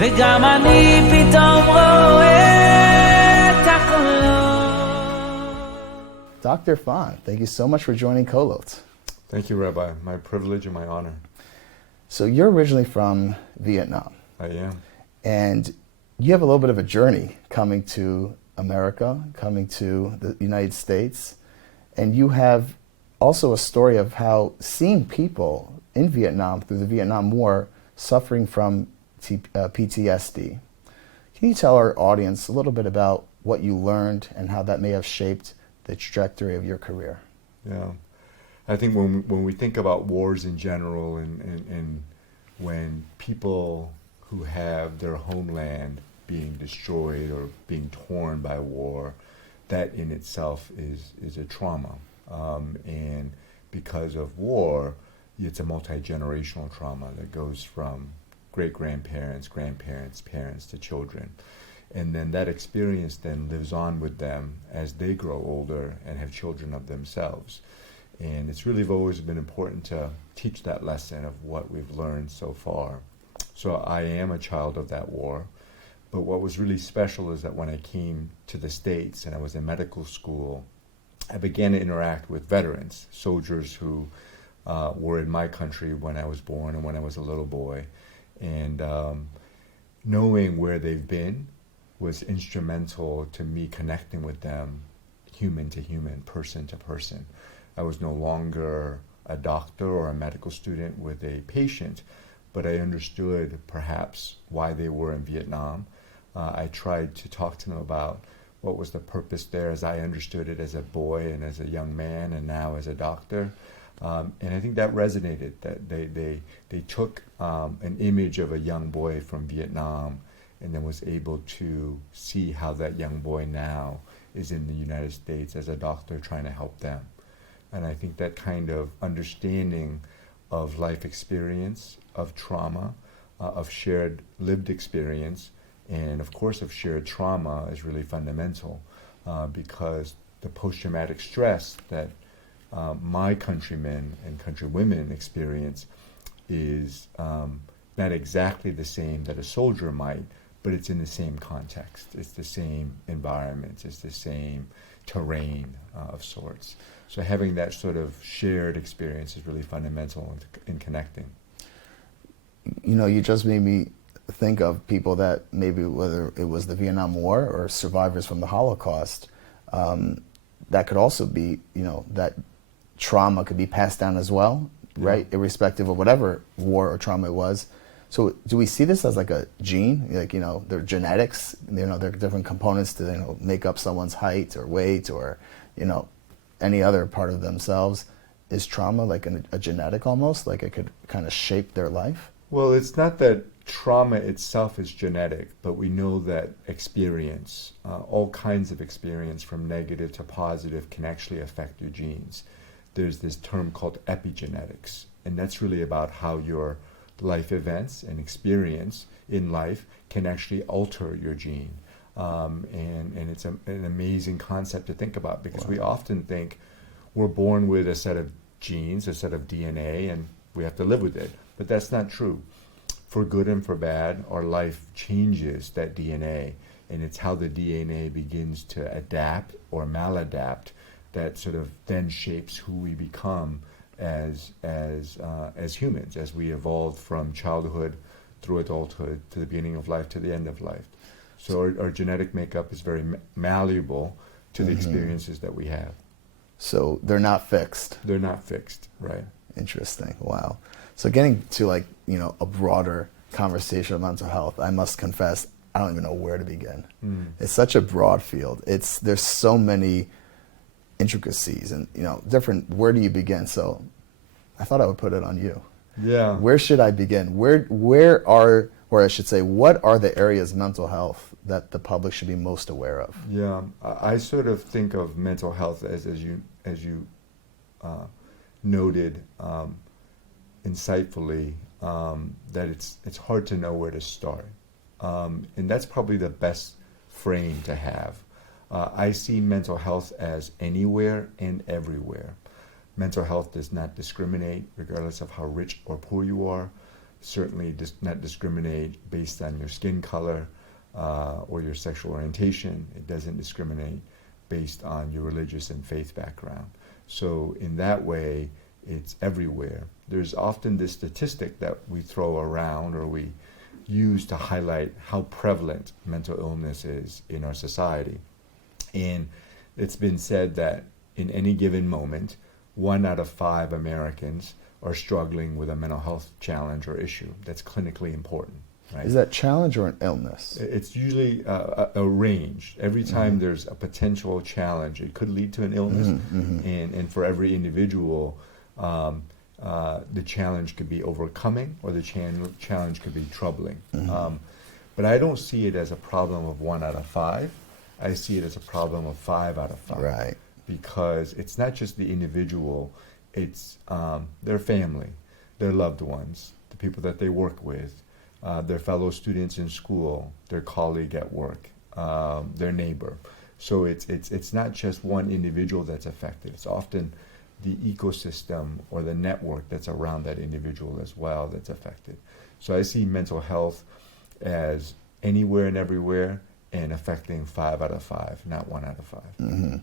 וגם אני פתאום רואה את הקולות. Dr. Phan, thank you so much for joining KOLOT. Thank you, Rabbi. My privilege and my honor. So you're originally from Vietnam. I am. And you have a little bit of a journey coming to America, coming to the United States. And you have also a story of how seeing people in Vietnam through the Vietnam War suffering from PTSD. Can you tell our audience a little bit about what you learned and how that may have shaped the trajectory of your career? Yeah. I think when we think about wars in general and when people who have their homeland being destroyed or being torn by war, that in itself is a trauma. And because of war, it's a multi-generational trauma that goes from great-grandparents, grandparents, parents to children. And then that experience then lives on with them as they grow older and have children of themselves. And it's really always been important to teach that lesson of what we've learned so far. So I am a child of that war. But what was really special is that when I came to the States and I was in medical school, I began to interact with veterans, soldiers who were in my country when I was born and when I was a little boy. And knowing where they've been was instrumental to me connecting with them, human to human, person to person. I was no longer a doctor or a medical student with a patient, but I understood perhaps why they were in Vietnam. I tried to talk to them about what was the purpose there as I understood it as a boy and as a young man and now as a doctor. And I think that resonated, that they took an image of a young boy from Vietnam and then was able to see how that young boy now is in the United States as a doctor trying to help them. And I think that kind of understanding of life experience, of trauma, of shared lived experience, and of course of shared trauma is really fundamental because the post-traumatic stress that my countrymen and countrywomen experience is not exactly the same that a soldier might, but it's in the same context. It's the same environment. It's the same terrain of sorts. So having that sort of shared experience is really fundamental in connecting. You know, you just made me think of people that maybe whether it was the Vietnam War or survivors from the Holocaust, that could also be, you know, that trauma could be passed down as well, right? Irrespective of whatever war or trauma it was. So do we see this as like a gene? Like, you know, their genetics, you know, there are different components to, you know, make up someone's height or weight or, you know, any other part of themselves. Is trauma like a genetic almost? Like it could kind of shape their life? Well, it's not that trauma itself is genetic, but we know that experience, all kinds of experience from negative to positive can actually affect your genes. There's this term called epigenetics, and that's really about how your life events and experience in life can actually alter your gene. And it's an amazing concept to think about because we often think we're born with a set of genes, a set of DNA, and we have to live with it. But that's not true. For good and for bad, our life changes that DNA, and it's how the DNA begins to adapt or maladapt that sort of then shapes who we become as humans, as we evolve from childhood through adulthood to the beginning of life to the end of life. So our genetic makeup is very malleable to the experiences that we have. So they're not fixed. They're not fixed, right? Interesting. Wow. So getting to like, you know, a broader conversation of mental health, I must confess, I don't even know where to begin. It's such a broad field. There's so many intricacies and, you know, different, where do you begin? So I thought I would put it on you. Yeah. Where should I begin? Where are, or I should say, what are the areas of mental health that the public should be most aware of? Yeah, I sort of think of mental health as you noted insightfully, that it's hard to know where to start, and that's probably the best frame to have. I see mental health as anywhere and everywhere. Mental health does not discriminate regardless of how rich or poor you are. certainly not discriminate based on your skin color or your sexual orientation. It doesn't discriminate based on your religious and faith background. So in that way, it's everywhere. There's often this statistic that we throw around or we use to highlight how prevalent mental illness is in our society. And it's been said that in any given moment, 1 out of 5 Americans are struggling with a mental health challenge or issue that's clinically important. Right? Is that challenge or an illness? It's usually a range. Every time there's a potential challenge, it could lead to an illness. And for every individual, the challenge could be overcoming or the challenge could be troubling. But I don't see it as a problem of 1 out of 5. I see it as a problem of 5 out of 5. Right. Because it's not just the individual, it's their family, their loved ones, the people that they work with, their fellow students in school, their colleague at work, their neighbor. So it's not just one individual that's affected. It's often the ecosystem or the network that's around that individual as well that's affected. So I see mental health as anywhere and everywhere and affecting 5 out of 5, not 1 out of 5.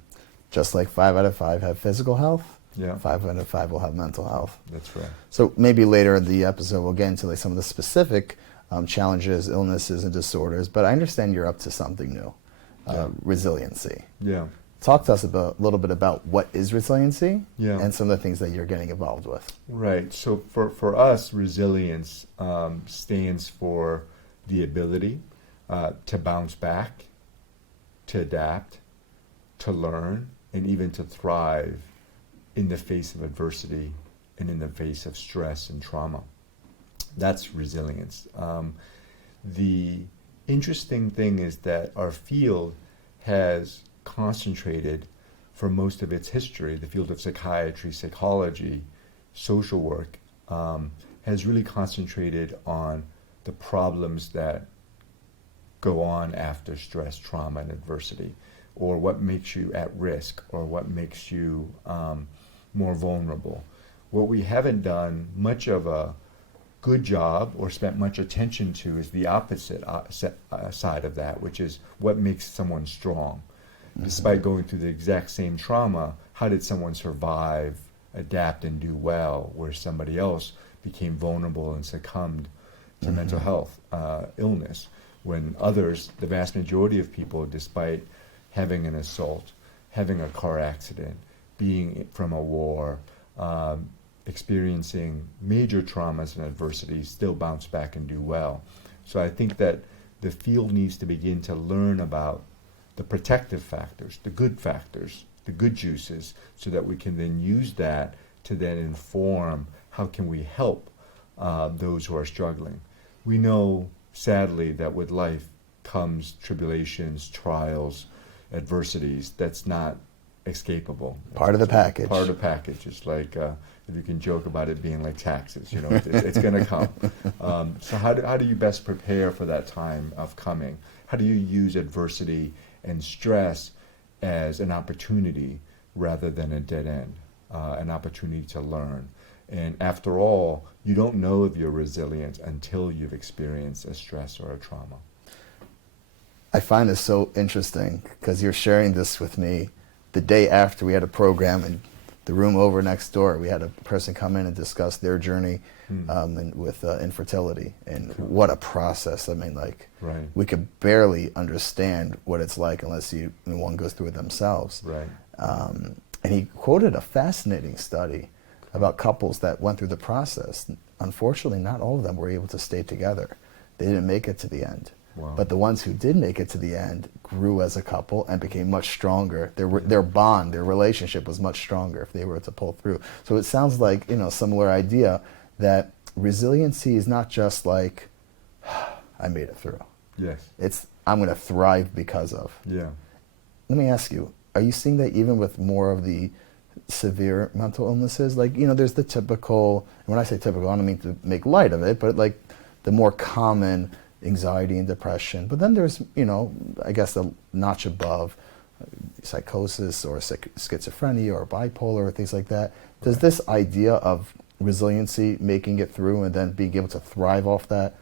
Just like 5 out of 5 have physical health, Yeah, 5 out of 5 will have mental health. that's right. So maybe later in the episode we'll get into like some of the specific challenges, illnesses, and disorders. But I understand you're up to something new, resiliency. Yeah. Talk to us a little bit about what is resiliency Yeah. and some of the things that you're getting involved with. Right. So for us, resilience stands for the ability to bounce back, to adapt, to learn, and even to thrive in the face of adversity and in the face of stress and trauma. That's resilience. The interesting thing is that our field has concentrated for most of its history, the field of psychiatry, psychology, social work, has really concentrated on the problems that go on after stress, trauma, and adversity, or what makes you at risk, or what makes you more vulnerable. What we haven't done much of a good job or spent much attention to is the opposite side of that, which is what makes someone strong. Despite going through the exact same trauma, how did someone survive, adapt, and do well, where somebody else became vulnerable and succumbed to mental health illness, when others, the vast majority of people, despite having an assault, having a car accident, being from a war, experiencing major traumas and adversities, still bounce back and do well. So I think that the field needs to begin to learn about the protective factors, the good juices, so that we can then use that to then inform how can we help those who are struggling. We know, sadly, that with life comes tribulations, trials, adversities. That's not escapable. Part of the package. Part of the package. It's like, if you can joke about it being like taxes, you know, it's going to come. So how do you best prepare for that time of coming? How do you use adversity and stress as an opportunity rather than a dead end, an opportunity to learn? And after all, you don't know if you're resilient until you've experienced a stress or a trauma. I find this so interesting because you're sharing this with me the day after we had a program in the room over next door. We had a person come in and discuss their journey and with infertility, and what a process. I mean, like, Right. we could barely understand what it's like unless one goes through it themselves. Right. And he quoted a fascinating study about couples that went through the process. Unfortunately, not all of them were able to stay together. They didn't make it to the end. Wow. But the ones who did make it to the end grew as a couple and became much stronger. Their bond, their relationship was much stronger if they were to pull through. So it sounds like, similar idea that resiliency is not just like, I made it through. Yes. It's, I'm going to thrive because of. Yeah. Let me ask you, are you seeing that even with more of the severe mental illnesses? Like, there's the typical, and when I say typical, I don't mean to make light of it, but like the more common anxiety and depression. But then there's, I guess a notch above, psychosis or schizophrenia or bipolar or things like that. Does this idea of resiliency, making it through, and then being able to thrive off that.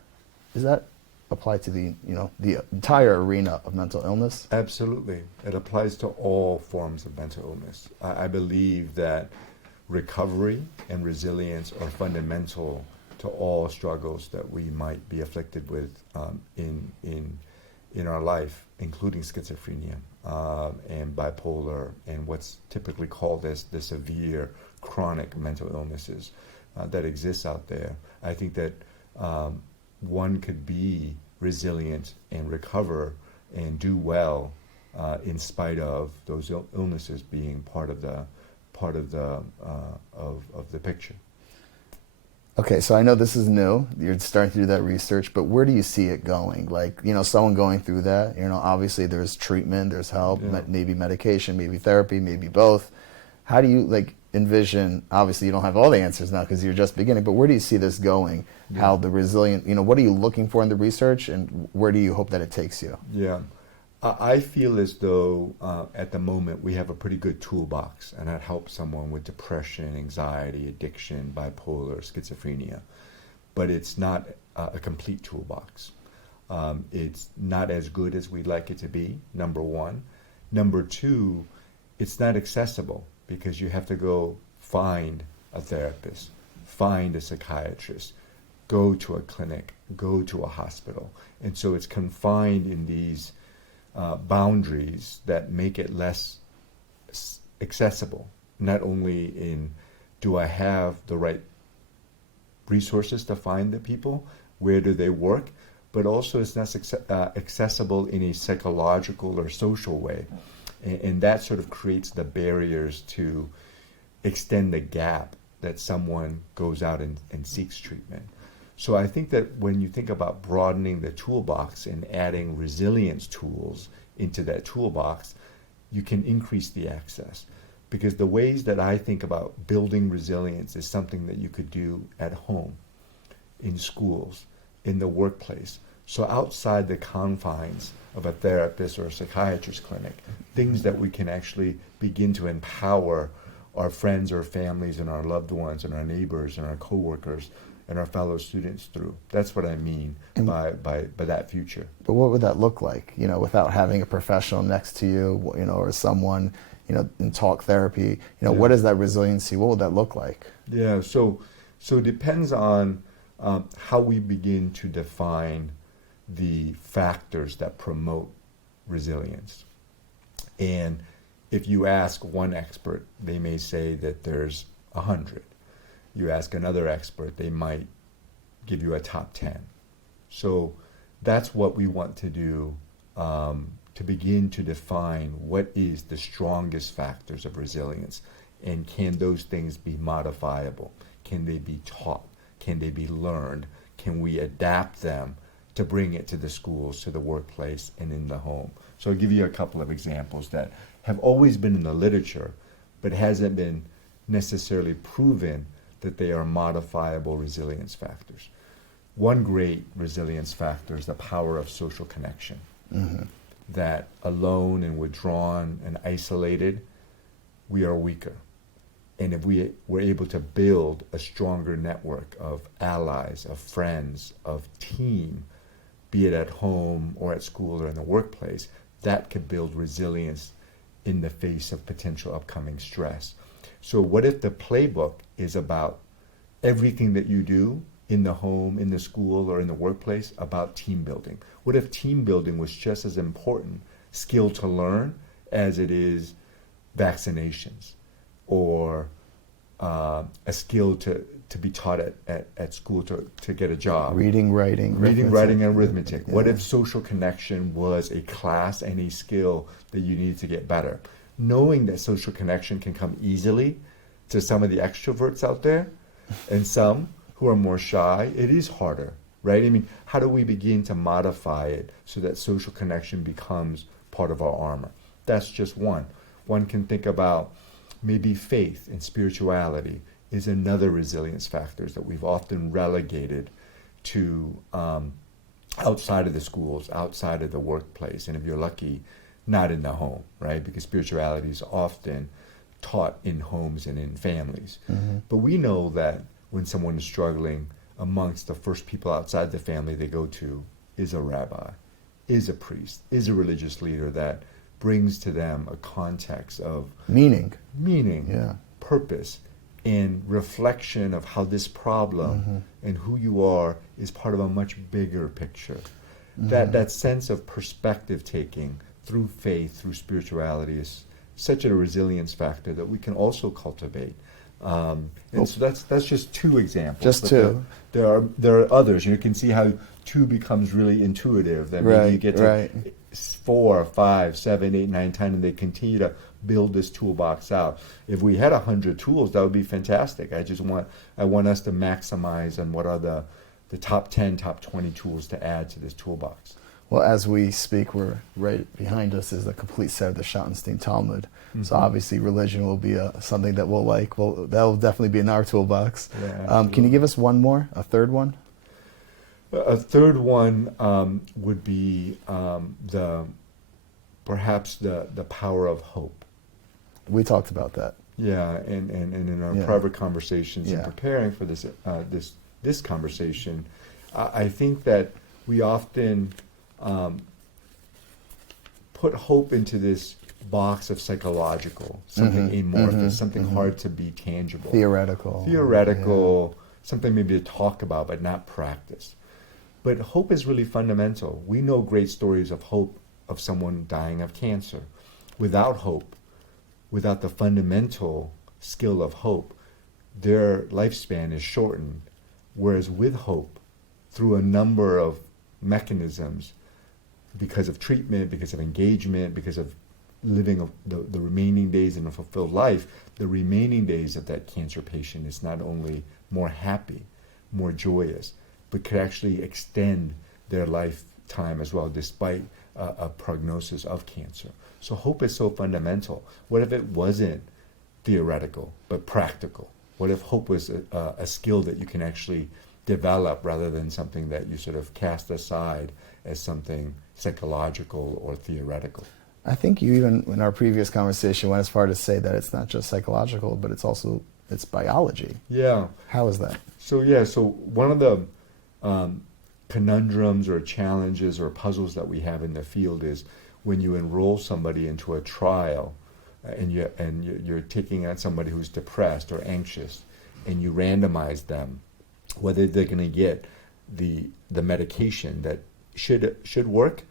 Does that apply to the the entire arena of mental illness? Absolutely. It applies to all forms of mental illness. I believe that recovery and resilience are fundamental to all struggles that we might be afflicted with in our life, including schizophrenia and bipolar and what's typically called as the severe chronic mental illnesses that exist out there. I think that one could be resilient and recover and do well in spite of those illnesses being part of the picture. Okay, so I know this is new. You're starting to do that research, but where do you see it going? Like, someone going through that, obviously there's treatment, there's help, maybe medication, maybe therapy, maybe both. How do you envision, obviously you don't have all the answers now because you're just beginning, but where do you see this going? Yeah. How the resilient, what are you looking for in the research, and where do you hope that it takes you? Yeah. I feel as though at the moment we have a pretty good toolbox, and that helps someone with depression, anxiety, addiction, bipolar, schizophrenia. But it's not a complete toolbox. It's not as good as we'd like it to be, number one. Number two, it's not accessible because you have to go find a therapist, find a psychiatrist, go to a clinic, go to a hospital. And so it's confined in these boundaries that make it less accessible. Not only in, do I have the right resources to find the people, where do they work, but also it's not accessible in a psychological or social way. And that sort of creates the barriers to extend the gap that someone goes out and seeks treatment. So I think that when you think about broadening the toolbox and adding resilience tools into that toolbox, you can increase the access. Because the ways that I think about building resilience is something that you could do at home, in schools, in the workplace. So outside the confines of a therapist or a psychiatrist clinic, things that we can actually begin to empower our friends or families and our loved ones and our neighbors and our coworkers and our fellow students through. That's what I mean by that future. But what would that look like, without having a professional next to you, or someone, in talk therapy, what is that resiliency? What would that look like? Yeah, so it depends on how we begin to define the factors that promote resilience. And if you ask one expert, they may say that there's 100. You ask another expert, they might give you a top 10. So that's what we want to do, to begin to define what is the strongest factors of resilience, and can those things be modifiable? Can they be taught? Can they be learned? Can we adapt them to bring it to the schools, to the workplace, and in the home? So I'll give you a couple of examples that have always been in the literature, but hasn't been necessarily proven that they are modifiable resilience factors. One great resilience factor is the power of social connection. Mm-hmm. That alone and withdrawn and isolated, we are weaker. And if we were able to build a stronger network of allies, of friends, of team, be it at home or at school or in the workplace, that could build resilience in the face of potential upcoming stress. So what if the playbook is about everything that you do in the home, in the school, or in the workplace about team building? What if team building was just as important skill to learn as it is vaccinations, or a skill to be taught at school to get a job? Reading, writing, and arithmetic. Yeah. What if social connection was a class and a skill that you need to get better? Knowing that social connection can come easily to some of the extroverts out there, and some who are more shy, it is harder, right? I mean, how do we begin to modify it so that social connection becomes part of our armor? That's just one. One can think about maybe faith and spirituality is another resilience factors that we've often relegated to outside of the schools, outside of the workplace, and if you're lucky, not in the home, right? Because spirituality is often taught in homes and in families. Mm-hmm. But we know that when someone is struggling, amongst the first people outside the family they go to is a rabbi, is a priest, is a religious leader that brings to them a context of Meaning. meaning, purpose, and reflection of how this problem and who you are is part of a much bigger picture. That sense of perspective taking through faith, through spirituality is such a resilience factor that we can also cultivate. And so that's just two examples. Just two. There are others. You can see how two becomes really intuitive. That maybe you get to 4, 5, 7, 8, 9, 10, and they continue to build this toolbox out. If we had 100 tools, that would be fantastic. I want us to maximize on what are the top 10, top 20 tools to add to this toolbox. Well, as we speak, we're right behind us is a complete set of the Schottenstein Talmud. So obviously religion will be something that we'll like. Well, that will definitely be in our toolbox. Can you give us one more, a third one? A third one would be perhaps the power of hope. We talked about that. Yeah, and in our private conversations and preparing for this conversation, I think that we often put hope into this box of psychological, something amorphous, something hard to be tangible. Theoretical, something maybe to talk about but not practice. But hope is really fundamental. We know great stories of hope of someone dying of cancer. Without hope, without the fundamental skill of hope, their lifespan is shortened. Whereas with hope, through a number of mechanisms, because of treatment, because of engagement, because of living the remaining days in a fulfilled life, the remaining days of that cancer patient is not only more happy, more joyous, but could actually extend their lifetime as well, despite a prognosis of cancer. So hope is so fundamental. What if it wasn't theoretical, but practical? What if hope was a skill that you can actually develop rather than something that you sort of cast aside as something psychological or theoretical? I think you even, in our previous conversation, went as far to say that it's not just psychological, but it's biology. Yeah. How is that? So one of the conundrums or challenges or puzzles that we have in the field is when you enroll somebody into a trial and you're taking on somebody who's depressed or anxious, and you randomize them whether they're going to get the medication that should work,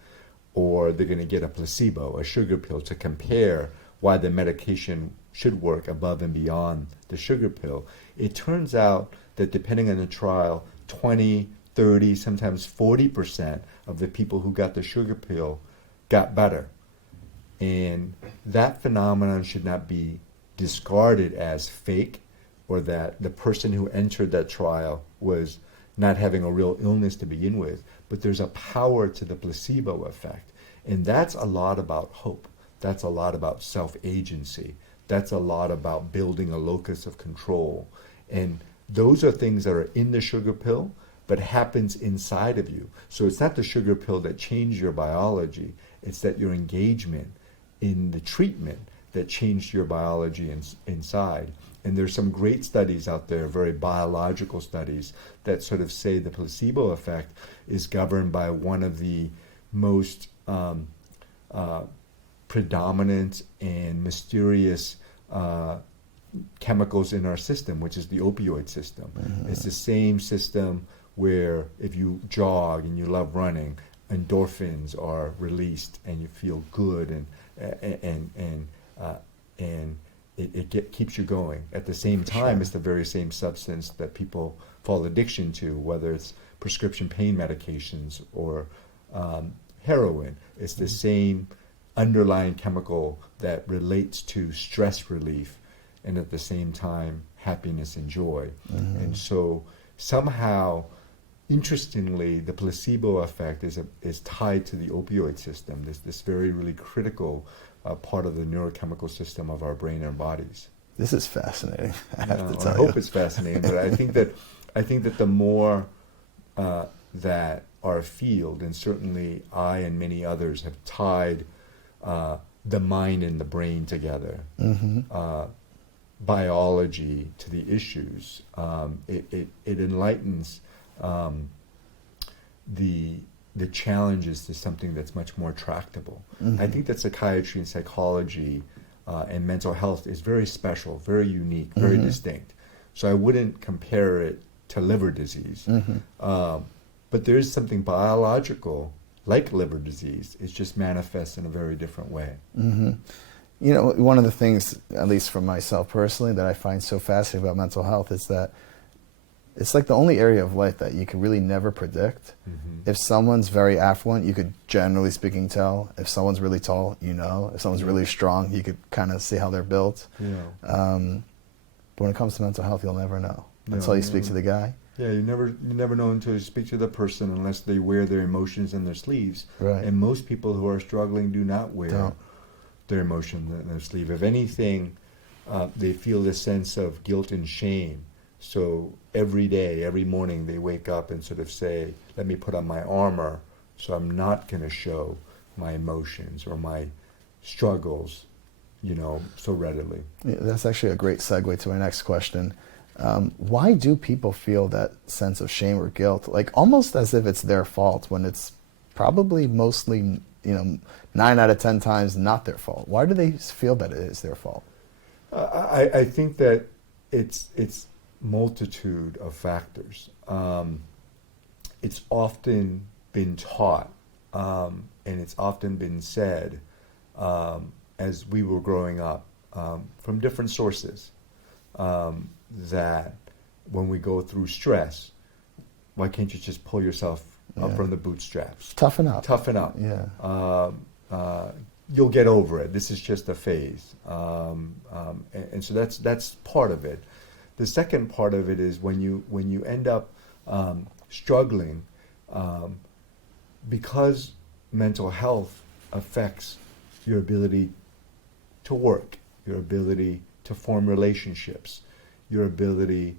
or they're going to get a placebo, a sugar pill, to compare why the medication should work above and beyond the sugar pill. It turns out that depending on the trial, 20, 30, sometimes 40% of the people who got the sugar pill got better. And that phenomenon should not be discarded as fake, or that the person who entered that trial was not having a real illness to begin with. But there's a power to the placebo effect. And that's a lot about hope. That's a lot about self-agency. That's a lot about building a locus of control. And those are things that are in the sugar pill, but happens inside of you. So it's not the sugar pill that changed your biology. It's that your engagement in the treatment that changed your biology inside. And there's some great studies out there, very biological studies, that sort of say the placebo effect is governed by one of the most predominant and mysterious chemicals in our system, which is the opioid system. It's the same system where if you jog and you love running, endorphins are released and you feel good, and it keeps you going. At the same time, it's the very same substance that people fall addiction to, whether it's prescription pain medications or heroin. It's the same underlying chemical that relates to stress relief and at the same time happiness and joy. And so somehow, interestingly, the placebo effect is tied to the opioid system, this very really critical part of the neurochemical system of our brain and bodies. This is fascinating. I have to tell I hope it's fascinating, but I think that the more that our field, and certainly I and many others, have tied the mind and the brain together, biology to the issues. It enlightens the challenges to something that's much more tractable. I think that psychiatry and psychology and mental health is very special, very unique, very distinct. So I wouldn't compare it to liver disease. But there is something biological like liver disease. It just manifests in a very different way. You know, one of the things, at least for myself personally, that I find so fascinating about mental health is that it's like the only area of life that you can really never predict. If someone's very affluent, you could generally speaking tell. If someone's really tall, you know. If someone's really strong, you could kind of see how they're built. But when it comes to mental health, you'll never know until you speak to the guy. Yeah, you never know until you speak to the person unless they wear their emotions in their sleeves. Right. And most people who are struggling do not wear their emotion in their sleeve. If anything, they feel this sense of guilt and shame. So every day, every morning, they wake up and sort of say, let me put on my armor so I'm not going to show my emotions or my struggles, you know, so readily. Yeah, that's actually a great segue to my next question. Why do people feel that sense of shame or guilt, like almost as if it's their fault, when it's probably mostly, you know, 9 out of 10 times not their fault? Why do they feel that it is their fault? I think that it's multitude of factors. It's often been taught, and it's often been said as we were growing up from different sources, that when we go through stress, why can't you just pull yourself up from the bootstraps? Toughen up. Toughen up. Yeah. You'll get over it. This is just a phase. And so that's part of it. The second part of it is when you end up struggling, because mental health affects your ability to work, your ability to form relationships, your ability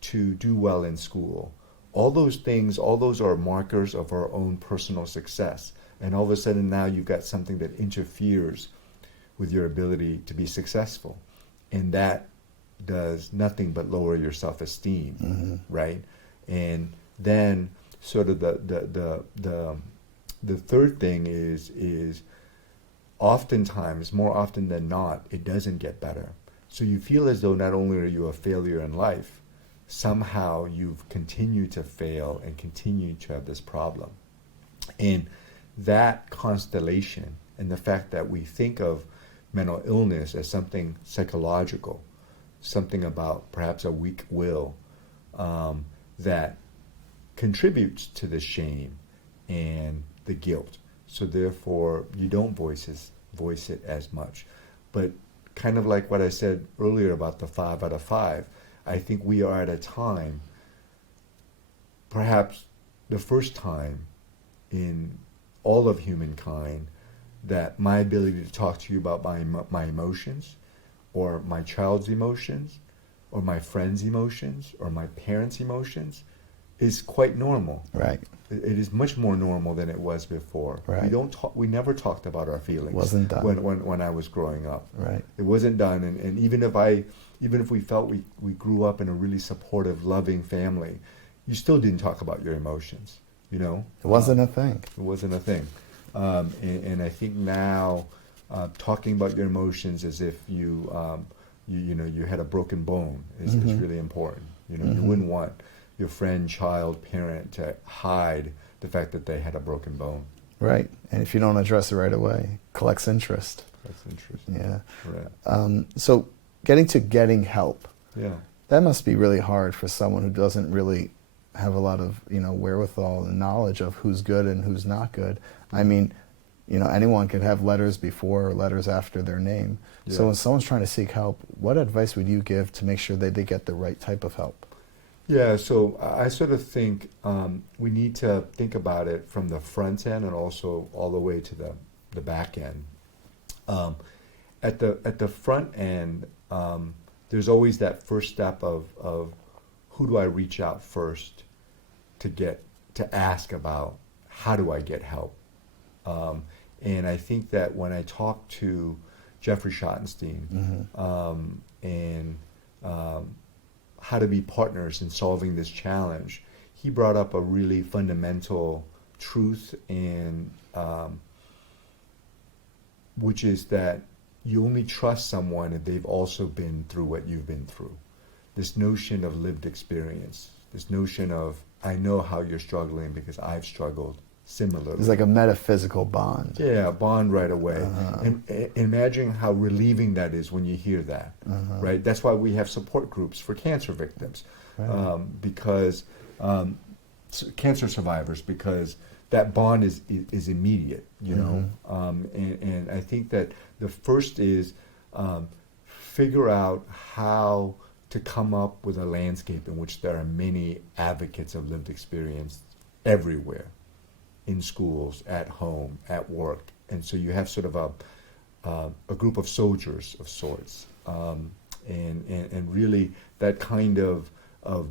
to do well in school. All those things, all those are markers of our own personal success. And all of a sudden now you've got something that interferes with your ability to be successful. And that does nothing but lower your self-esteem, right? And then sort of the third thing is oftentimes, more often than not, it doesn't get better. So you feel as though not only are you a failure in life, somehow you've continued to fail and continued to have this problem. And that constellation and the fact that we think of mental illness as something psychological, something about perhaps a weak will, that contributes to the shame and the guilt. So therefore, you don't voice it as much. But kind of like what I said earlier about the 5 out of 5, I think we are at a time, perhaps the first time in all of humankind, that my ability to talk to you about my emotions, or my child's emotions, or my friend's emotions, or my parents' emotions, is quite normal. Right. It is much more normal than it was before. Right. We never talked about our feelings. Wasn't done. When I was growing up. Right. It wasn't done. And even if we felt we grew up in a really supportive, loving family, you still didn't talk about your emotions. You know. It wasn't a thing. It wasn't a thing. And I think now, talking about your emotions as if you had a broken bone is really important. You know, you wouldn't want your friend, child, parent to hide the fact that they had a broken bone. Right. And if you don't address it right away, it collects interest. That's interesting. Yeah. Right. So getting help. Yeah. That must be really hard for someone who doesn't really have a lot of, wherewithal and knowledge of who's good and who's not good. I mean, anyone could have letters before or letters after their name. Yeah. So when someone's trying to seek help, what advice would you give to make sure that they get the right type of help? Yeah, so I sort of think we need to think about it from the front end and also all the way to the back end. At the front end, there's always that first step of who do I reach out first to ask about how do I get help. And I think that when I talk to Jeffrey Schottenstein, and how to be partners in solving this challenge, he brought up a really fundamental truth, and which is that you only trust someone if they've also been through what you've been through. This notion of lived experience, this notion of, I know how you're struggling because I've struggled similarly. It's like a metaphysical bond. Yeah, a bond right away. And imagine how relieving that is when you hear that, right? That's why we have support groups for cancer victims, Right. because cancer survivors, because that bond is immediate, you know. And I think that the first is figure out how to come up with a landscape in which there are many advocates of lived experience everywhere, in schools, at home, at work. And so you have sort of a group of soldiers of sorts. And really that kind of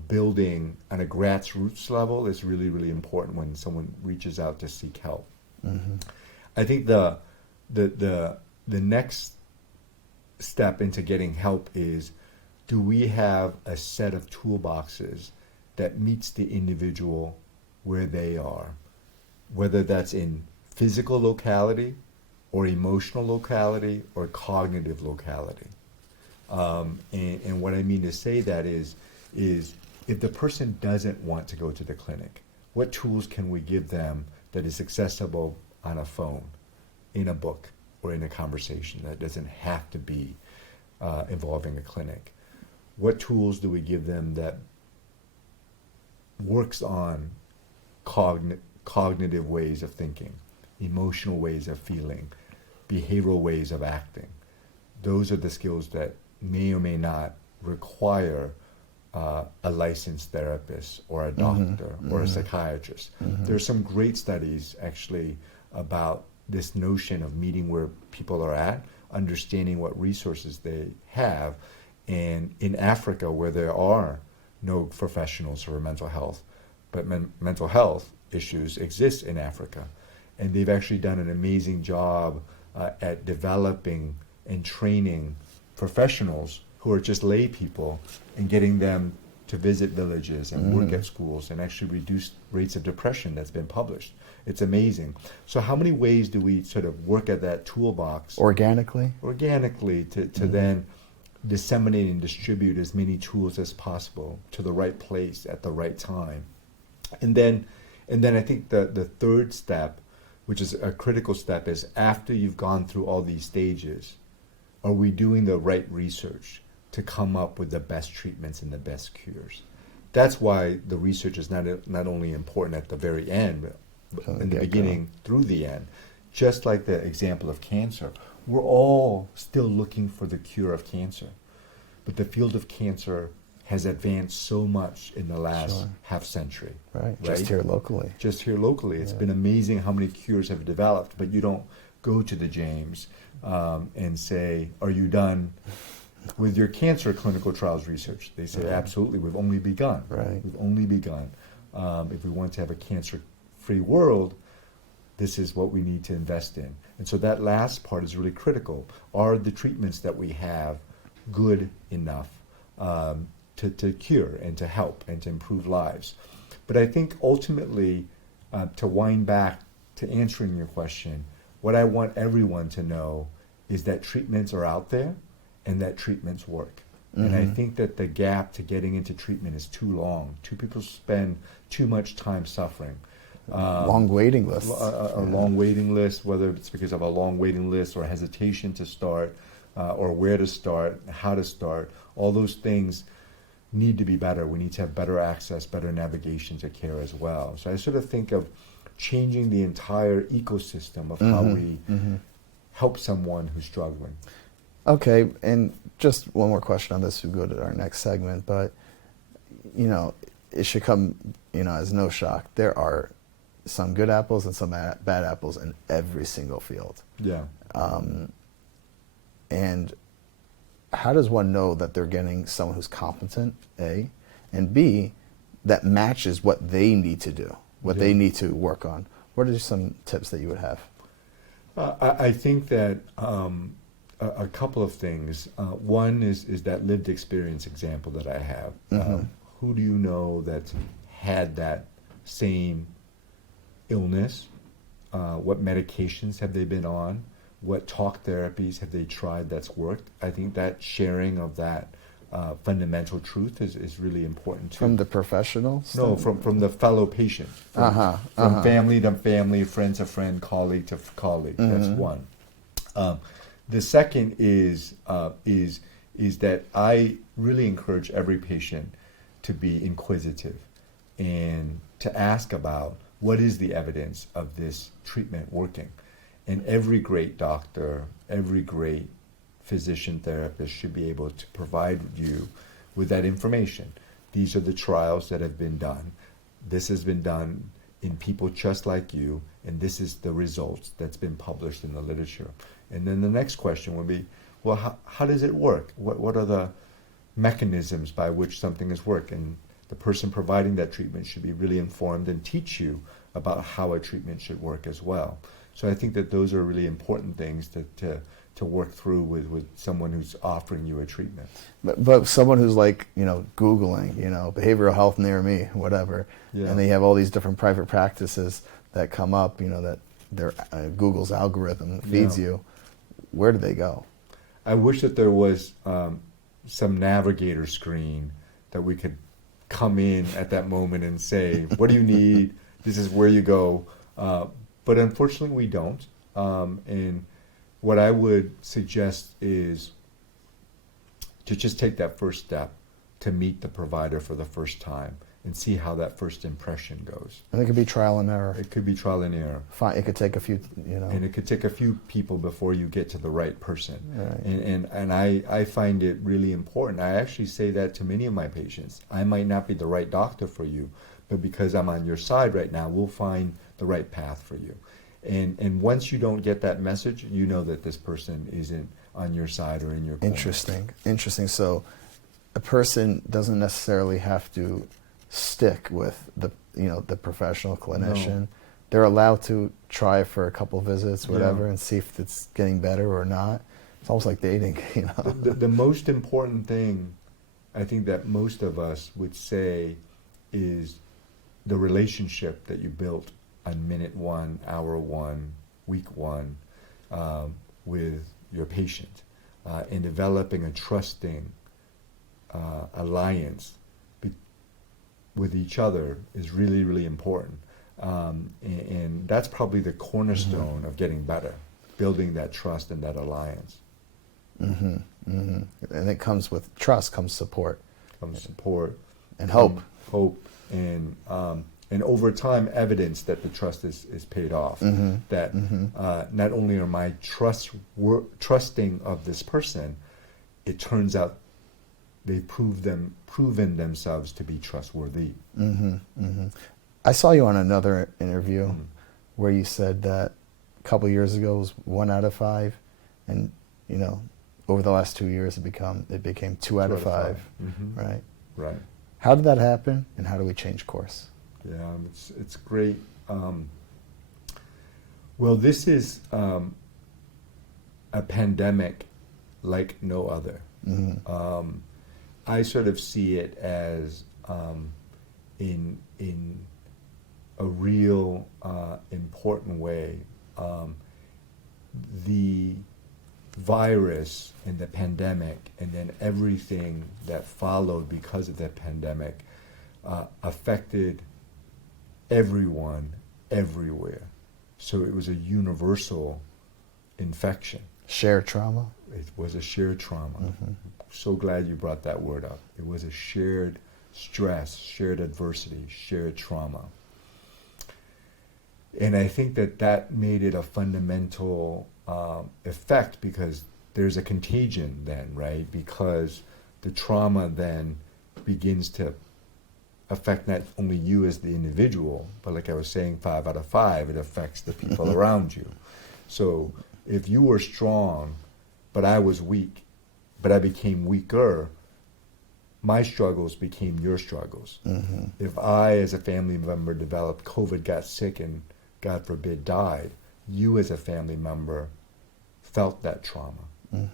building on a grassroots level is really, really important when someone reaches out to seek help. I think the next step into getting help is, do we have a set of toolboxes that meets the individual where they are, whether that's in physical locality or emotional locality or cognitive locality. And what I mean to say that is if the person doesn't want to go to the clinic, what tools can we give them that is accessible on a phone, in a book, or in a conversation that doesn't have to be involving a clinic? What tools do we give them that works on cognitive ways of thinking, emotional ways of feeling, behavioral ways of acting? Those are the skills that may or may not require a licensed therapist or a doctor or a psychiatrist. There are some great studies actually about this notion of meeting where people are at, understanding what resources they have. And in Africa, where there are no professionals for mental health, but mental health issues exist in Africa. And they've actually done an amazing job at developing and training professionals who are just lay people and getting them to visit villages and work at schools and actually reduce rates of depression. That's been published. It's amazing. So how many ways do we sort of work at that toolbox Organically to then disseminate and distribute as many tools as possible to the right place at the right time? And then I think the third step, which is a critical step, is after you've gone through all these stages, are we doing the right research to come up with the best treatments and the best cures? That's why the research is not only important at the very end, but in the beginning through the end. Just like the example of cancer, we're all still looking for the cure of cancer, but the field of cancer has advanced so much in the last half century. Right, just here locally. Just here locally. It's been amazing how many cures have developed, but you don't go to the James and say, are you done with your cancer clinical trials research? They say, absolutely, we've only begun. Right. We've only begun. If we want to have a cancer-free world, this is what we need to invest in. And so that last part is really critical. Are the treatments that we have good enough to cure and to help and to improve lives? But I think ultimately, to wind back to answering your question, what I want everyone to know is that treatments are out there and that treatments work. And I think that the gap to getting into treatment is too long. People spend too much time suffering. Long waiting lists. A long waiting list, whether it's because of a long waiting list or hesitation to start, or where to start, how to start. All those things need to be better. We need to have better access, better navigation to care as well. So I sort of think of changing the entire ecosystem of how we help someone who's struggling. Okay, and just one more question on this. We go to our next segment, but it should come, as no shock. There are some good apples and some bad apples in every single field. Yeah. And how does one know that they're getting someone who's competent, A, and B, that matches what they need to do, what they need to work on? What are some tips that you would have? I think that a couple of things. One is that lived experience example that I have. Who do you know that's had that same illness? What medications have they been on? What talk therapies have they tried that's worked? I think that sharing of that fundamental truth is really important too. From the professionals? No, from the fellow patient. From family to family, friend to friend, colleague to colleague. That's one. The second is that I really encourage every patient to be inquisitive and to ask about what is the evidence of this treatment working. And every great doctor, every great physician therapist should be able to provide you with that information. These are the trials that have been done. This has been done in people just like you, and this is the results that's been published in the literature. And then the next question would be, well, how does it work? What are the mechanisms by which something has worked? And the person providing that treatment should be really informed and teach you about how a treatment should work as well. So I think that those are really important things to work through with someone who's offering you a treatment. But someone who's like, Googling, behavioral health near me, whatever, and they have all these different private practices that come up, that their Google's algorithm feeds you. Where do they go? I wish that there was some navigator screen that we could come in at that moment and say, what do you need? This is where you go. But unfortunately, we don't. And what I would suggest is to just take that first step to meet the provider for the first time and see how that first impression goes. And it could be trial and error. It could be trial and error. Fine. It could take a few, And it could take a few people before you get to the right person. Right. And I find it really important. I actually say that to many of my patients. I might not be the right doctor for you, but because I'm on your side right now, we'll find the right path for you. And once you don't get that message, you know that this person isn't on your side or in your corner. Interesting. So a person doesn't necessarily have to stick with the professional clinician. No. They're allowed to try for a couple visits, whatever, and see if it's getting better or not. It's almost like dating, The most important thing I think that most of us would say is the relationship that you built on minute 1, hour 1, week 1 with your patient, and developing a trusting alliance with each other is really, really important. And that's probably the cornerstone of getting better, building that trust and that alliance. And it comes with trust, comes support. And hope. And over time, evidence that the trust is paid off. That not only am I trusting of this person, it turns out they've proven themselves to be trustworthy. I saw you on another interview where you said that a couple years ago it was 1 out of 5, and over the last 2 years it became 2 out of 5. Right. Right. How did that happen, and how do we change course? Yeah, it's great. Well, this is a pandemic like no other. I sort of see it as in a real important way. The virus and the pandemic, and then everything that followed because of the pandemic, affected everyone, everywhere. So it was a universal infection. Shared trauma? It was a shared trauma. So glad you brought that word up. It was a shared stress, shared adversity, shared trauma. And I think that made it a fundamental effect, because there's a contagion then, right? Because the trauma then begins to affect not only you as the individual, but like I was saying, 5 out of 5, it affects the people around you. So if you were strong, but I was weak, but I became weaker, my struggles became your struggles. If I, as a family member, developed COVID, got sick, and God forbid died, you as a family member felt that trauma.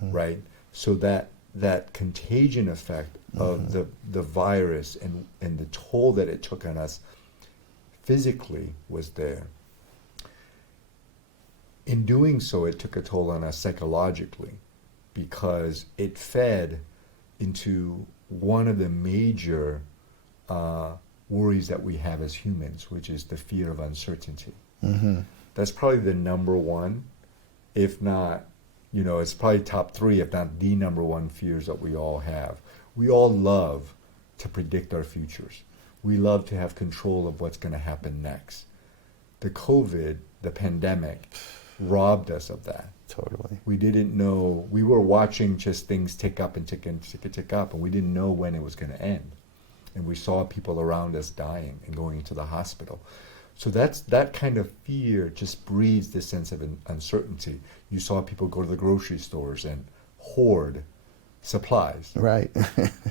right? So that contagion effect of the virus and the toll that it took on us physically was there. In doing so, it took a toll on us psychologically because it fed into one of the major worries that we have as humans, which is the fear of uncertainty. That's probably the number one, if not, it's probably top three, if not the number one fears that we all have. We all love to predict our futures. We love to have control of what's going to happen next. The pandemic, robbed us of that. Totally. We didn't know, we were watching just things tick up and tick up, and we didn't know when it was going to end. And we saw people around us dying and going into the hospital. So that kind of fear just breeds this sense of uncertainty. You saw people go to the grocery stores and hoard supplies. Right.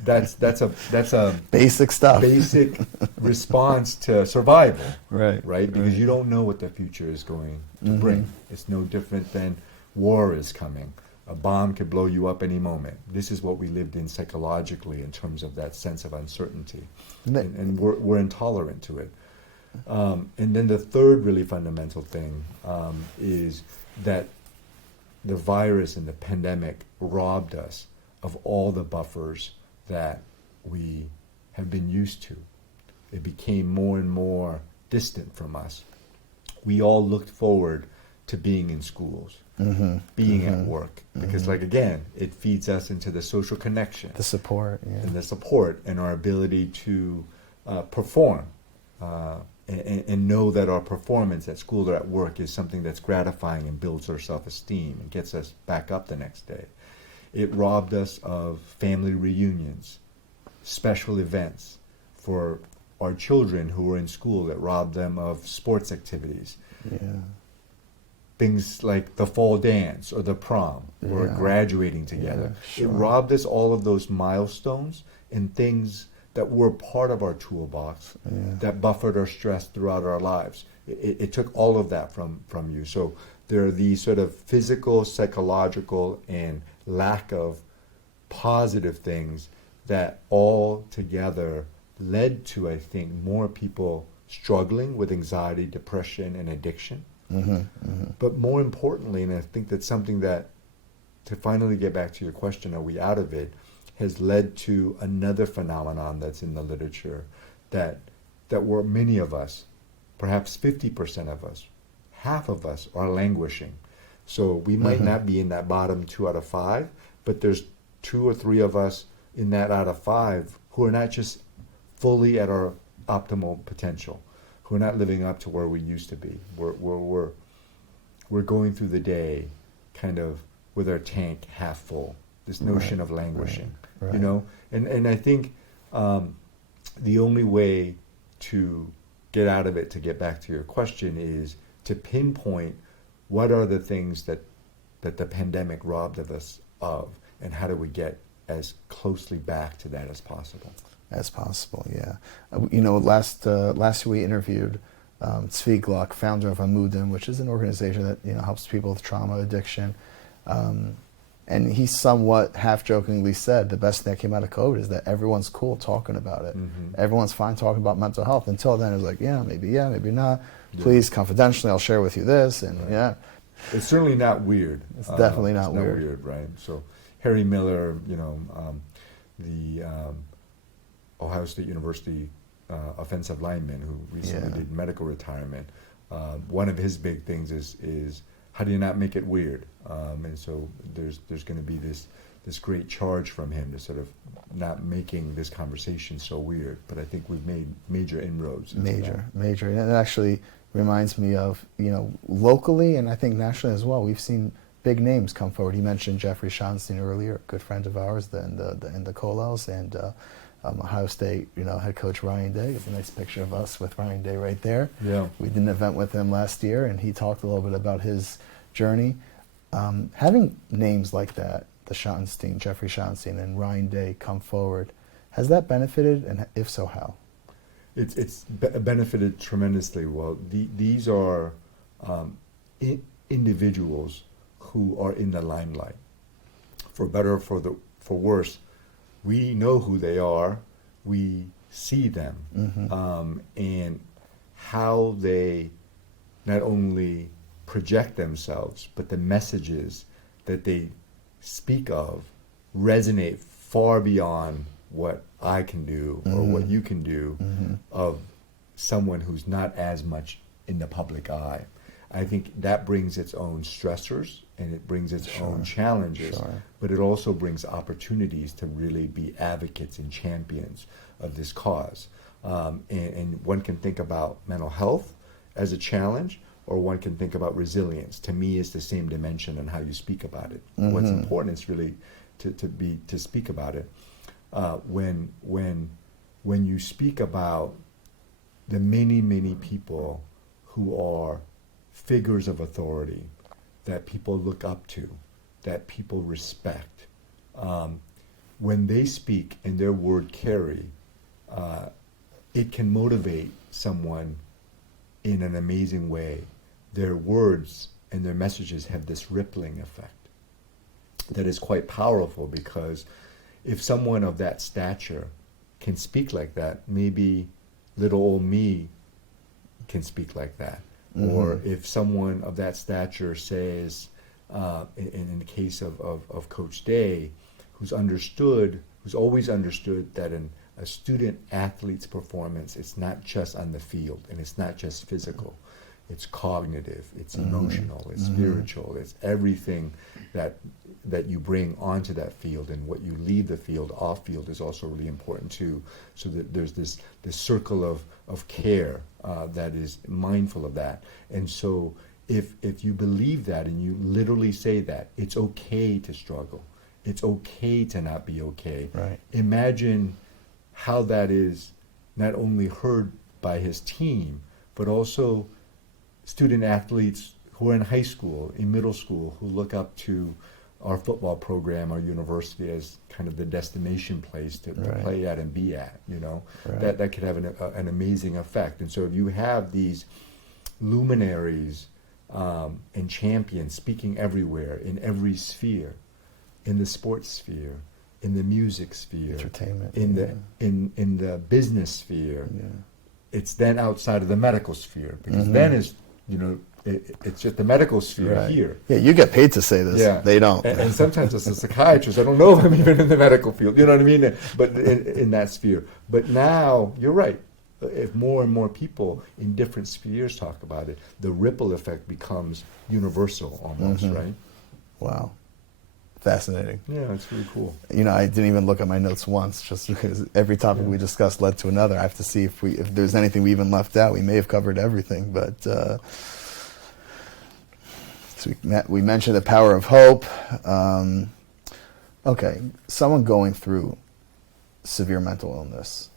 That's a basic stuff. Basic response to survival. Right. Right? Because you don't know what the future is going to bring. It's no different than war is coming. A bomb could blow you up any moment. This is what we lived in psychologically in terms of that sense of uncertainty. And we're intolerant to it. And then the third really fundamental thing is that the virus and the pandemic robbed us of all the buffers that we have been used to. It became more and more distant from us. We all looked forward to being in schools, being at work, because again, it feeds us into the social connection. The support, yeah. And the support and our ability to perform and know that our performance at school or at work is something that's gratifying and builds our self-esteem and gets us back up the next day. It robbed us of family reunions, special events for our children who were in school. It robbed them of sports activities. Yeah. Things like the fall dance or the prom or graduating together. Yeah, sure. It robbed us all of those milestones and things that were part of our toolbox that buffered our stress throughout our lives. It took all of that from you. So there are these sort of physical, psychological, and lack of positive things that all together led to, I think, more people struggling with anxiety, depression, and addiction. But more importantly, and I think that's something that, to finally get back to your question, are we out of it, has led to another phenomenon that's in the literature that were many of us, perhaps 50% of us, half of us are languishing. So we might not be in that bottom 2 out of 5, but there's 2 or 3 of us in that out of 5 who are not just fully at our optimal potential, who are not living up to where we used to be. We're going through the day kind of with our tank half full. This notion of languishing, right. And I think the only way to get out of it, to get back to your question, is to pinpoint what are the things that the pandemic robbed of us of, and how do we get as closely back to that as possible. As possible, yeah. Last we interviewed Tzvi Gluck, founder of Amudim, which is an organization that helps people with trauma, addiction, and he somewhat half-jokingly said the best thing that came out of COVID is that everyone's cool talking about it. Everyone's fine talking about mental health. Until then, it was like, maybe not. Please, confidentially, I'll share with you this, and It's certainly not weird. It's definitely not weird. Not weird, right? So Harry Miller, the Ohio State University offensive lineman who recently did medical retirement. One of his big things is how do you not make it weird? And so there's going to be this great charge from him to sort of not making this conversation so weird. But I think we've made major inroads. Major. And it actually reminds me of, locally and I think nationally as well, we've seen big names come forward. He mentioned Jeffrey Schonstein earlier, a good friend of ours in the KOLOT, and Ohio State, head coach Ryan Day. It's a nice picture of us with Ryan Day right there. Yeah. We did an event with him last year, and he talked a little bit about his journey. Having names like that, the Schonstein, Jeffrey Schonstein, and Ryan Day come forward, has that benefited, and if so, how? It's benefited tremendously. Well, these are individuals who are in the limelight. for better or for worse, we know who they are, we see them, and how they not only project themselves, but the messages that they speak of resonate far beyond what I can do or what you can do of someone who's not as much in the public eye. I think that brings its own stressors and it brings its own challenges, but it also brings opportunities to really be advocates and champions of this cause. And one can think about mental health as a challenge, or one can think about resilience. To me, it's the same dimension in how you speak about it. What's important is really to speak about it. When you speak about the many people who are figures of authority that people look up to, that people respect, when they speak and their word carry, it can motivate someone in an amazing way. Their words and their messages have this rippling effect that is quite powerful, because if someone of that stature can speak like that, maybe little old me can speak like that. Or if someone of that stature says, in the case of Coach Day, who's always understood that a student athlete's performance, it's not just on the field and it's not just physical. It's cognitive, it's emotional, it's spiritual, it's everything that you bring onto that field, and what you leave the field off field is also really important too. So that there's this circle of care that is mindful of that. And so if you believe that and you literally say that, it's okay to struggle. It's okay to not be okay. Right. Imagine how that is not only heard by his team, but also student athletes who are in high school, in middle school, who look up to our football program, our university, as kind of the destination place to play at and be at, you know. That could have an amazing effect. And so if you have these luminaries and champions speaking everywhere, in every sphere, in the sports sphere, in the music sphere, entertainment, in the business sphere, it's then outside of the medical sphere, because then is, you know, it's just the medical sphere here. Yeah, you get paid to say this. Yeah. They don't. And sometimes as a psychiatrist, I don't know if I'm even in the medical field, you know what I mean? But in that sphere. But now, you're right. If more and more people in different spheres talk about it, the ripple effect becomes universal almost, right? Wow. Fascinating. Yeah, it's really cool. You know, I didn't even look at my notes once, just because every topic we discussed led to another. I have to see if there's anything we even left out. We may have covered everything, but so we mentioned the power of hope. Okay, someone going through severe mental illness.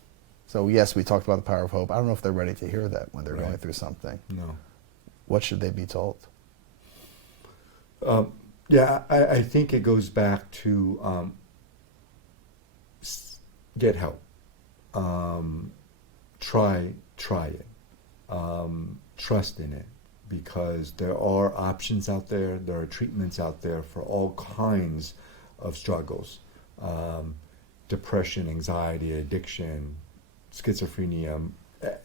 So yes, we talked about the power of hope. I don't know if they're ready to hear that when they're going through something. No. What should they be told? Yeah, I think it goes back to get help. Try it. Trust in it, because there are options out there. There are treatments out there for all kinds of struggles. Depression, anxiety, addiction, schizophrenia,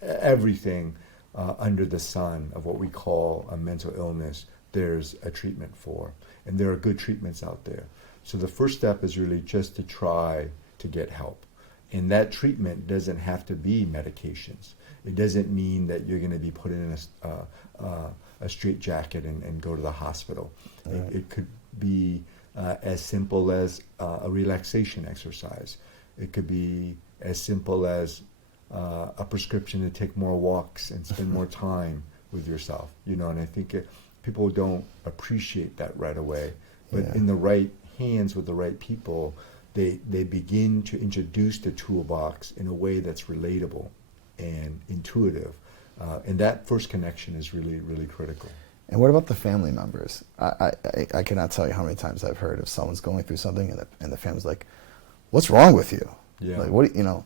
everything under the sun of what we call a mental illness, there's a treatment for. And there are good treatments out there. So the first step is really just to try to get help. And that treatment doesn't have to be medications. It doesn't mean that you're going to be put in a straitjacket and go to the hospital. Right. It could be as simple as a relaxation exercise. It could be as simple as a prescription to take more walks and spend more time with yourself. You know, and I think people don't appreciate that right away. But in the right hands with the right people, they begin to introduce the toolbox in a way that's relatable and intuitive. And that first connection is really, really critical. And what about the family members? I cannot tell you how many times I've heard if someone's going through something and the family's like, "What's wrong with you?" Yeah. Like, what, you know,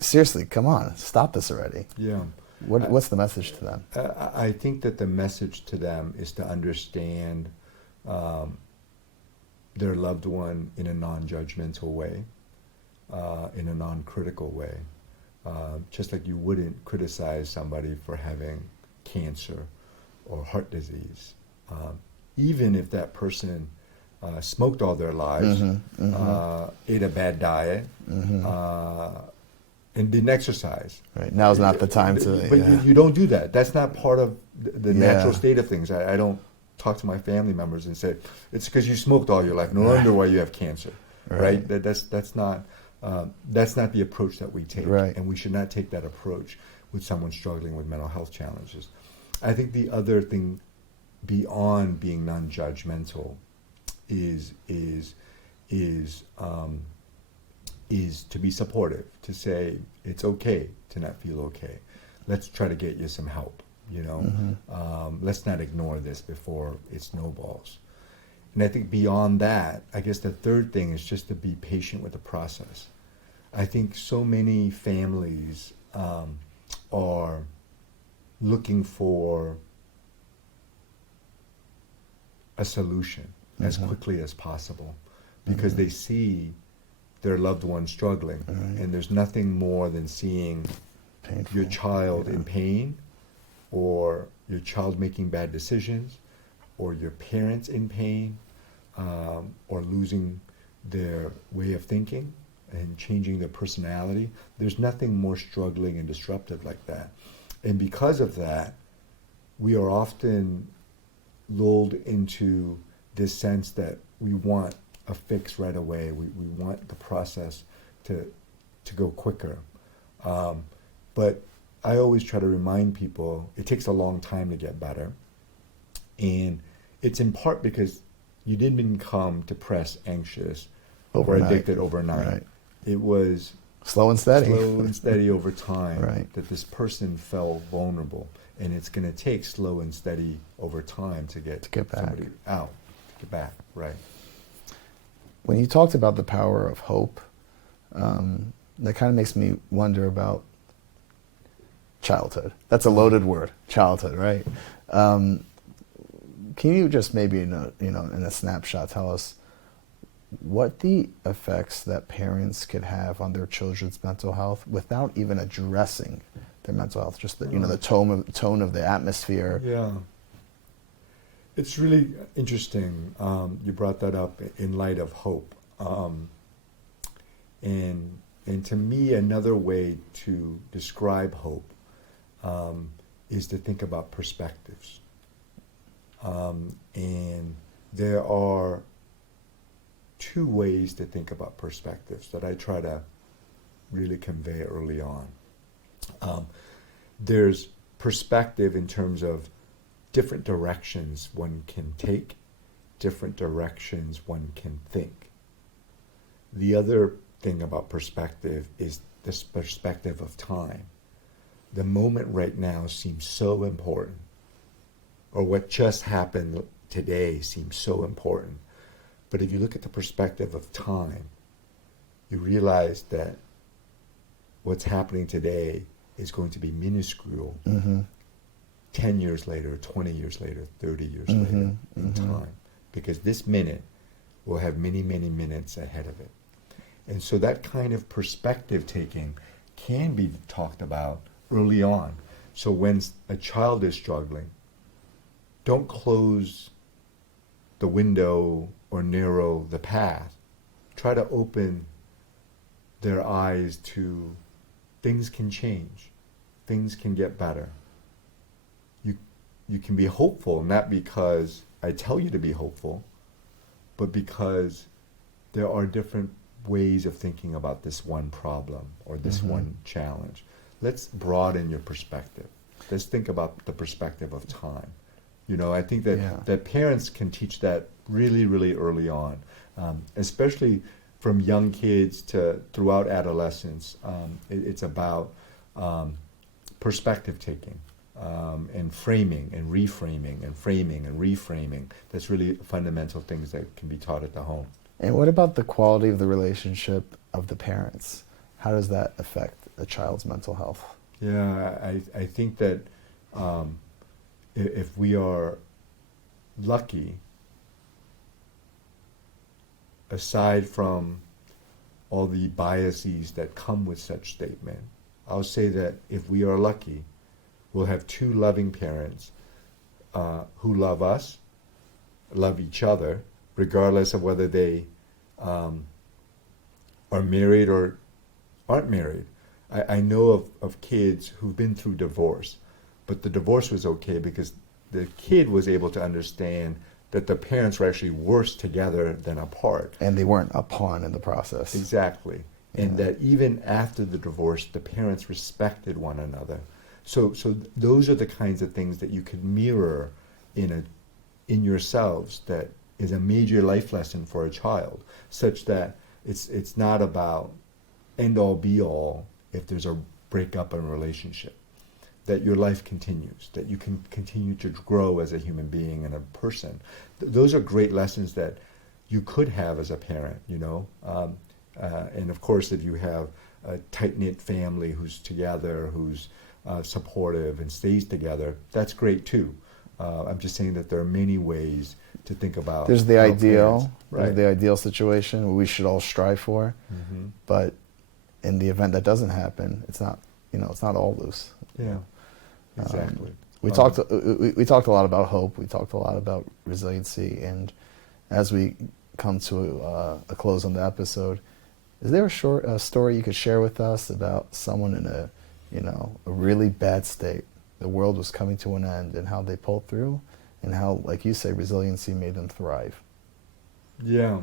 seriously, come on, stop this already. Yeah. What's the message to them? I think that the message to them is to understand their loved one in a non-judgmental way, in a non-critical way. Just like you wouldn't criticize somebody for having cancer or heart disease. Even if that person smoked all their lives, ate a bad diet, and didn't exercise. Right. Now's not the time to. But Yeah. you don't do that. That's not part of the natural Yeah. state of things. I don't talk to my family members and say, it's because you smoked all your life. No wonder why you have cancer. Right? That's not the approach that we take. Right. And we should not take that approach with someone struggling with mental health challenges. I think the other thing beyond being non-judgmental is to be supportive, to say it's okay to not feel okay. Let's try to get you some help. Let's not ignore this before it snowballs. And I think beyond that, I guess the third thing is just to be patient with the process. I think so many families are looking for a solution as quickly as possible because they see their loved one struggling, and there's nothing more than seeing Painful. your child in pain, or your child making bad decisions, or your parents in pain, or losing their way of thinking and changing their personality. There's nothing more struggling and disruptive like that. And because of that, we are often lulled into this sense that we want a fix right away. We want the process to go quicker. But I always try to remind people it takes a long time to get better. And it's in part because you didn't become depressed, anxious, or addicted overnight. Right. It was Slow and steady. slow and steady over time Right. that this person felt vulnerable. And it's going to take slow and steady over time to get back. somebody out, to get back, right. When you talked about the power of hope, that kind of makes me wonder about childhood. That's a loaded word, childhood, right? Can you just maybe in a snapshot tell us what the effects that parents could have on their children's mental health without even addressing their mental health? Just the the tone of the atmosphere. Yeah. It's really interesting. You brought that up in light of hope. And to me, another way to describe hope is to think about perspectives. And there are two ways to think about perspectives that I try to really convey early on. There's perspective in terms of different directions one can take, different directions one can think. The other thing about perspective is this perspective of time. The moment right now seems so important, or what just happened today seems so important. But if you look at the perspective of time, you realize that what's happening today is going to be minuscule 10 years later, 20 years later, 30 years later in time. Because this minute will have many, many minutes ahead of it. And so that kind of perspective taking can be talked about early on. So when a child is struggling, don't close the window or narrow the path. Try to open their eyes to things can change. Things can get better. You can be hopeful, not because I tell you to be hopeful, but because there are different ways of thinking about this one problem or this one challenge. Let's broaden your perspective. Let's think about the perspective of time. I think that parents can teach that really, really early on, especially from young kids to throughout adolescence. It's about perspective taking and framing and reframing and framing and reframing. That's really fundamental things that can be taught at the home. And what about the quality of the relationship of the parents? How does that affect a child's mental health? Yeah, I think that if we are lucky, aside from all the biases that come with such statement, I'll say that if we are lucky, we'll have two loving parents who love us, love each other, regardless of whether they are married or aren't married. I know of kids who've been through divorce, but the divorce was okay because the kid was able to understand that the parents were actually worse together than apart. And they weren't a pawn in the process. Exactly. And that even after the divorce, the parents respected one another. So those are the kinds of things that you could mirror in yourselves that is a major life lesson for a child, such that it's not about end all be all if there's a breakup in a relationship. That your life continues, that you can continue to grow as a human being and a person. Those are great lessons that you could have as a parent, you know. And of course, if you have a tight-knit family who's together, who's supportive and stays together, that's great too. I'm just saying that there are many ways to think about. There's the ideal, parents. Right. there's the ideal situation we should all strive for, but in the event that doesn't happen, it's not, it's not all loose. Yeah, exactly. We talked a lot about hope. We talked a lot about resiliency, and as we come to a close on the episode, is there a story you could share with us about someone in a really bad state? The world was coming to an end, and how they pulled through, and how, like you say, resiliency made them thrive. Yeah.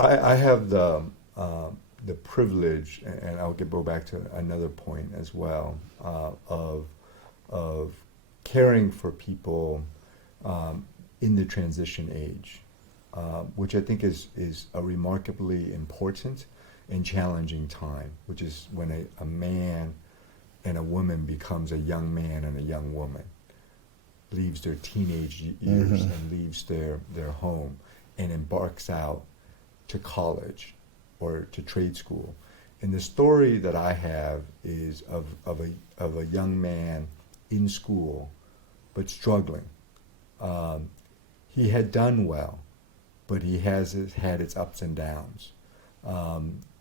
I have the privilege, and I'll go back to another point as well, of caring for people in the transition age, which I think is a remarkably important and challenging time, which is when a man and a woman becomes a young man and a young woman, leaves their teenage years and leaves their home and embarks out to college or to trade school. And the story that I have is of a young man in school but struggling. He had done well, but he has had its ups and downs.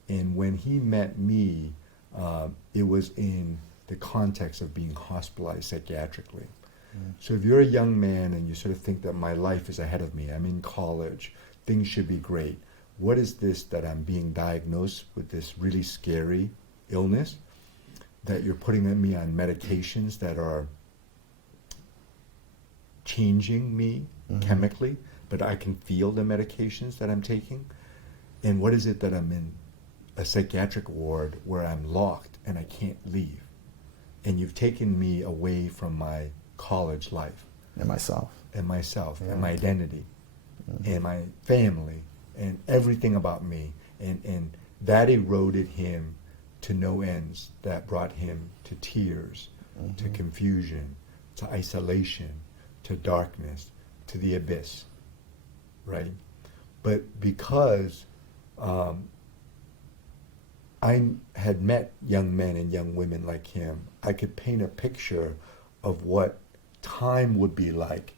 And when he met me, it was in the context of being hospitalized psychiatrically. So if you're a young man and you sort of think that my life is ahead of me, I'm in college, things should be great. What is this that I'm being diagnosed with, this really scary illness, that you're putting me on medications that are changing me chemically, but I can feel the medications that I'm taking? And what is it that I'm in a psychiatric ward where I'm locked and I can't leave? And you've taken me away from my college life. And myself. And my identity. And my family. And everything about me. And that eroded him to no ends. That brought him to tears, to confusion, to isolation, to darkness, to the abyss. Right? But because I had met young men and young women like him, I could paint a picture of what time would be like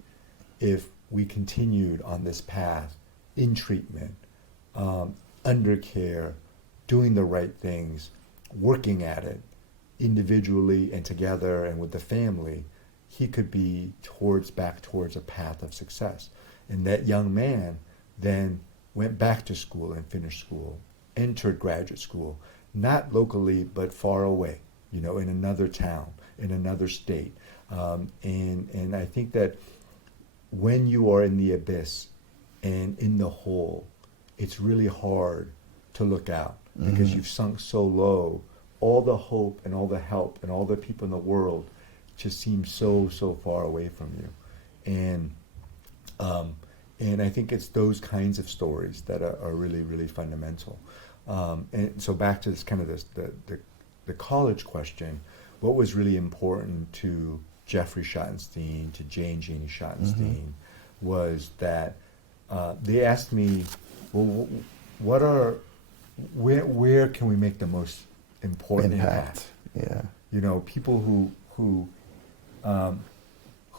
if we continued on this path, in treatment, under care, doing the right things, working at it, individually and together and with the family. He could be back towards a path of success. And that young man then went back to school and finished school, entered graduate school, not locally but far away, in another town, in another state. And I think that when you are in the abyss and in the hole, it's really hard to look out because you've sunk so low. All the hope and all the help and all the people in the world just seem so far away from you. And I think it's those kinds of stories that are really, really fundamental. And so back to this kind of the college question, what was really important to Jeffrey Schottenstein, to Jay and Janie Schottenstein, was that they asked me, well, where can we make the most important impact? Yeah. People who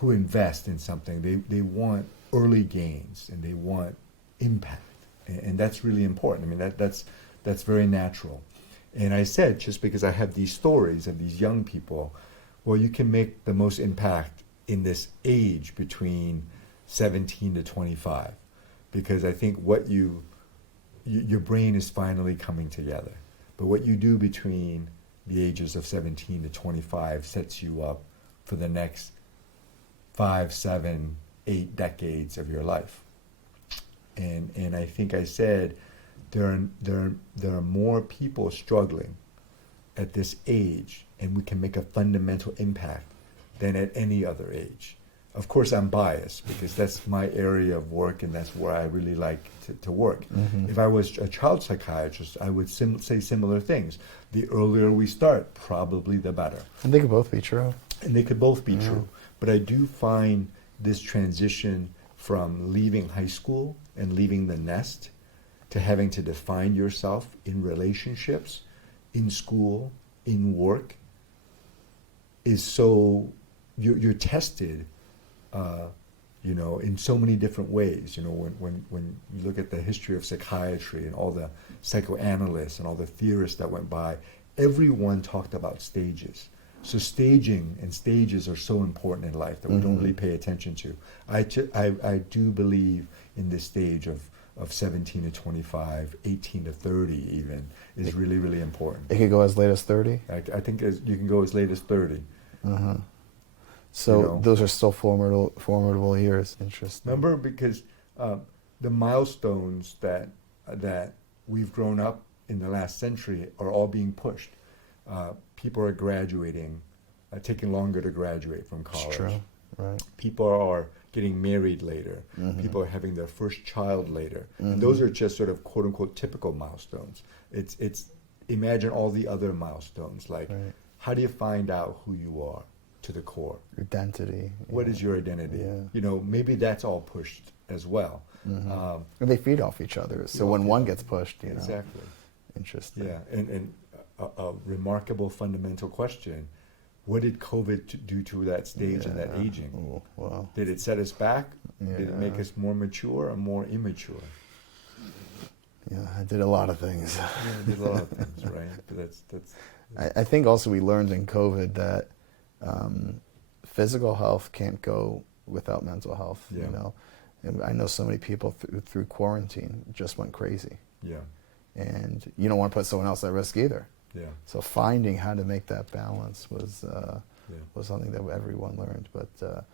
who invest in something, they want early gains and they want impact. And that's really important. I mean, that's very natural. And I said, just because I have these stories of these young people, well, you can make the most impact in this age between 17 to 25, because I think what your brain is finally coming together. But what you do between the ages of 17 to 25 sets you up for the next 5, 7, 8 decades of your life. And I think I said there are more people struggling at this age, and we can make a fundamental impact than at any other age. Of course, I'm biased because that's my area of work and that's where I really like to work. If I was a child psychiatrist, I would say similar things. The earlier we start, probably the better. And they could both be true. And they could both be true. But I do find this transition from leaving high school and leaving the nest to having to define yourself in relationships, in school, in work, is so, you're tested, in so many different ways. When you look at the history of psychiatry and all the psychoanalysts and all the theorists that went by, everyone talked about stages. So staging and stages are so important in life that we don't really pay attention to. I do believe in this stage of 17 to 25, 18 to 30 even, is really, really important. It could go as late as 30? I think you can go as late as 30. So those are still formidable years. Interesting. Remember, because the milestones that we've grown up in the last century are all being pushed. People are graduating, taking longer to graduate from college. It's true, right. People are getting married later. People are having their first child later. And those are just sort of quote unquote typical milestones. It's imagine all the other milestones, like how do you find out who you are to the core? Identity. What is your identity? Maybe that's all pushed as well. And they feed off each other. So when one gets pushed, Exactly. Interesting. Yeah, and a remarkable fundamental question: what did COVID do to that stage and that aging? Oh, wow. Did it set us back? Did it make us more mature or more immature? Yeah, I did a lot of things. Yeah, it did a lot of things, right? But that's. I think also we learned in COVID that physical health can't go without mental health. And I know so many people through quarantine just went crazy. Yeah. And you don't want to put someone else at risk either. Yeah. So finding how to make that balance was something that everyone learned. But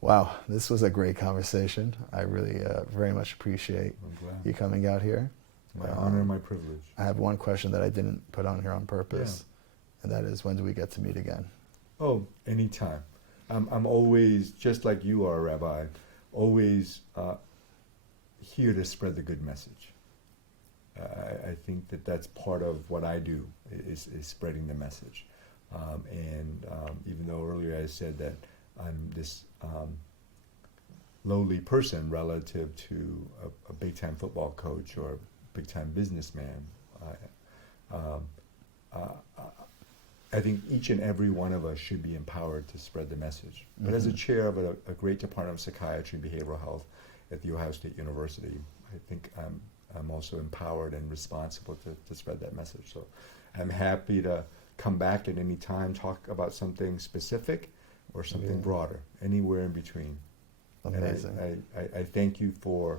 wow, this was a great conversation. I really very much appreciate you coming out here. My honor and my privilege. I have one question that I didn't put on here on purpose, and that is, when do we get to meet again? Oh, anytime. I'm always, just like you are, Rabbi, always here to spread the good message. I think that's part of what I do, is spreading the message. Even though earlier I said that I'm this lowly person relative to a big-time football coach or a big-time businessman, I think each and every one of us should be empowered to spread the message. But as a chair of a great department of psychiatry and behavioral health at The Ohio State University, I think I'm also empowered and responsible to spread that message. So I'm happy to come back at any time, talk about something specific or something broader, anywhere in between. Amazing. And I thank you for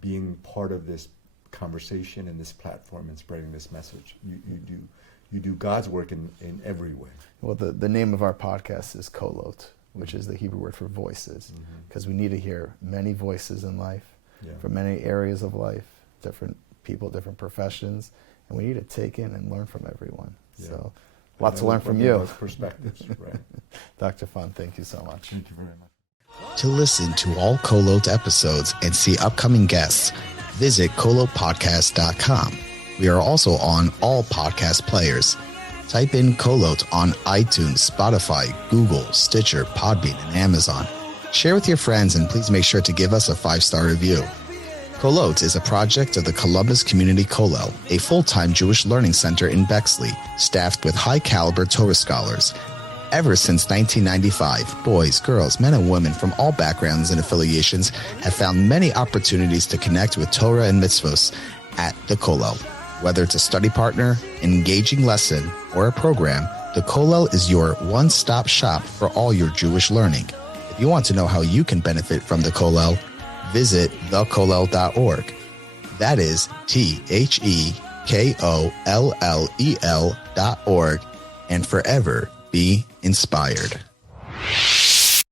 being part of this conversation and this platform and spreading this message. You do God's work in every way. Well, the name of our podcast is KOLOT, which is the Hebrew word for voices, because we need to hear many voices in life, from many areas of life, different people, different professions, and we need to take in and learn from everyone. So lots to learn from you. Those perspectives, right. Dr. Phan, thank you so much. Thank you very much. To listen to all KOLOT episodes and see upcoming guests, visit kolotpodcast.com. We are also on all podcast players. Type in KOLOT on iTunes, Spotify, Google, Stitcher, Podbean, and Amazon. Share with your friends, and please make sure to give us a 5-star review. KOLOT is a project of the Columbus Community Kollel, a full-time Jewish learning center in Bexley, staffed with high-caliber Torah scholars. Ever since 1995, boys, girls, men, and women from all backgrounds and affiliations have found many opportunities to connect with Torah and mitzvos at the Kollel. Whether it's a study partner, an engaging lesson, or a program, the Kollel is your one-stop shop for all your Jewish learning. If you want to know how you can benefit from the Kollel, visit thekollel.org. That is TheKollel.org, and forever be inspired.